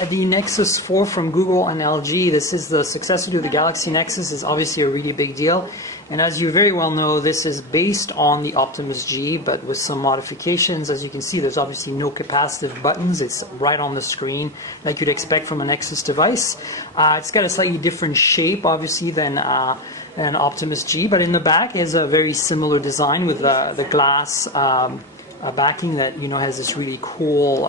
at the Nexus 4 from Google and LG. This is the successor to the Galaxy Nexus. It's obviously a really big deal. And as you very well know, this is based on the Optimus G, but with some modifications. As you can see, there's obviously no capacitive buttons. It's right on the screen, like you'd expect from a Nexus device. It's got a slightly different shape, obviously, than Optimus G, but in the back is a very similar design with the glass backing that has this really cool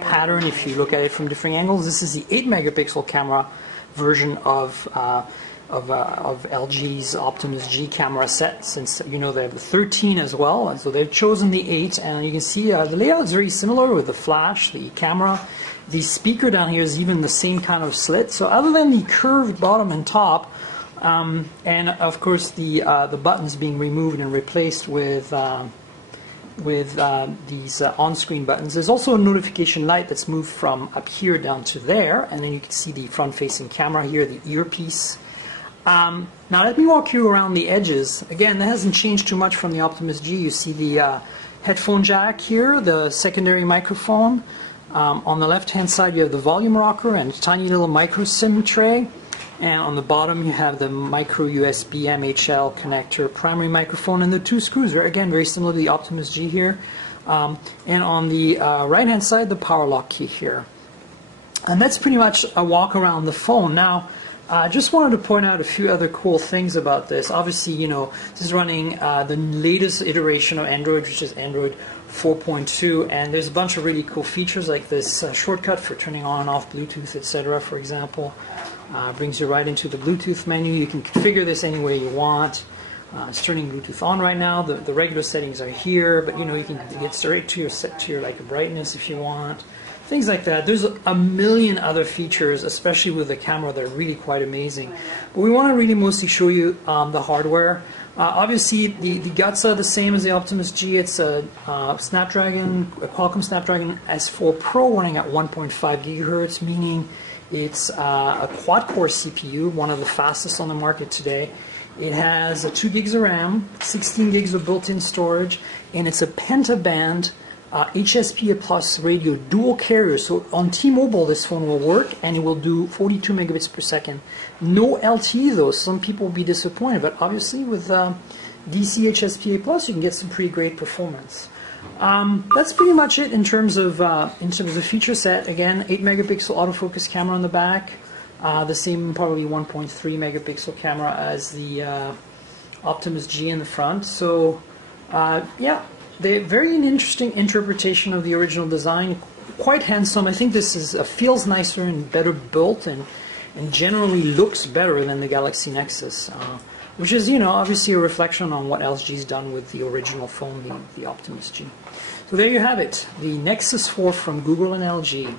pattern if you look at it from different angles. This is the 8-megapixel camera version of LG's Optimus G camera set, since they have the 13 as well, and so they've chosen the 8, and you can see the layout is very similar with the flash, the camera. The speaker down here is even the same kind of slit, so other than the curved bottom and top, and of course the buttons being removed and replaced with these on-screen buttons. There's also a notification light that's moved from up here down to there, and then you can see the front-facing camera here, the earpiece. Now let me walk you around the edges. Again, that hasn't changed too much from the Optimus G. You see the headphone jack here, the secondary microphone. On the left-hand side you have the volume rocker and a tiny little micro SIM tray. And on the bottom you have the micro USB MHL connector primary microphone and the 2 screws. Again, very similar to the Optimus G here. And on the right-hand side, the power lock key here. And that's pretty much a walk around the phone. Now, I just wanted to point out a few other cool things about this. Obviously, this is running the latest iteration of Android, which is Android 4.2, and there's a bunch of really cool features like this shortcut for turning on and off Bluetooth, etc. For example, brings you right into the Bluetooth menu. You can configure this any way you want. It's turning Bluetooth on right now. The regular settings are here, but you can get straight to your brightness if you want. Things like that. There's a million other features, especially with the camera, that are really quite amazing. But we want to really mostly show you the hardware. Obviously, the guts are the same as the Optimus G. It's a Qualcomm Snapdragon S4 Pro running at 1.5 gigahertz, meaning it's a quad-core CPU, one of the fastest on the market today. It has 2 gigs of RAM, 16 gigs of built-in storage, and it's a pentaband HSPA Plus radio dual carrier. So on T-Mobile this phone will work and it will do 42 megabits per second. No LTE though. Some people will be disappointed, but obviously with DC HSPA Plus you can get some pretty great performance. That's pretty much it in terms of the feature set. Again, 8-megapixel autofocus camera on the back, the same probably 1.3 megapixel camera as the Optimus G in the front. So yeah. They're very interesting interpretation of the original design, quite handsome. I think this feels nicer and better built, and generally looks better than the Galaxy Nexus, which is obviously a reflection on what LG's done with the original phone, the Optimus G. So there you have it, the Nexus 4 from Google and LG.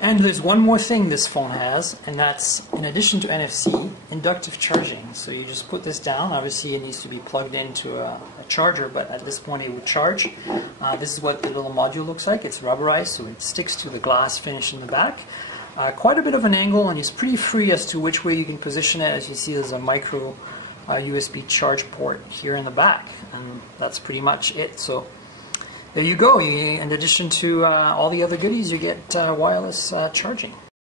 And there's one more thing this phone has, and that's, in addition to NFC, inductive charging. So you just put this down. Obviously it needs to be plugged into a charger, but at this point it would charge. This is what the little module looks like. It's rubberized, so it sticks to the glass finish in the back. Quite a bit of an angle, and it's pretty free as to which way you can position it. As you see, there's a micro USB charge port here in the back, and that's pretty much it. So there you go. In addition to all the other goodies, you get wireless charging.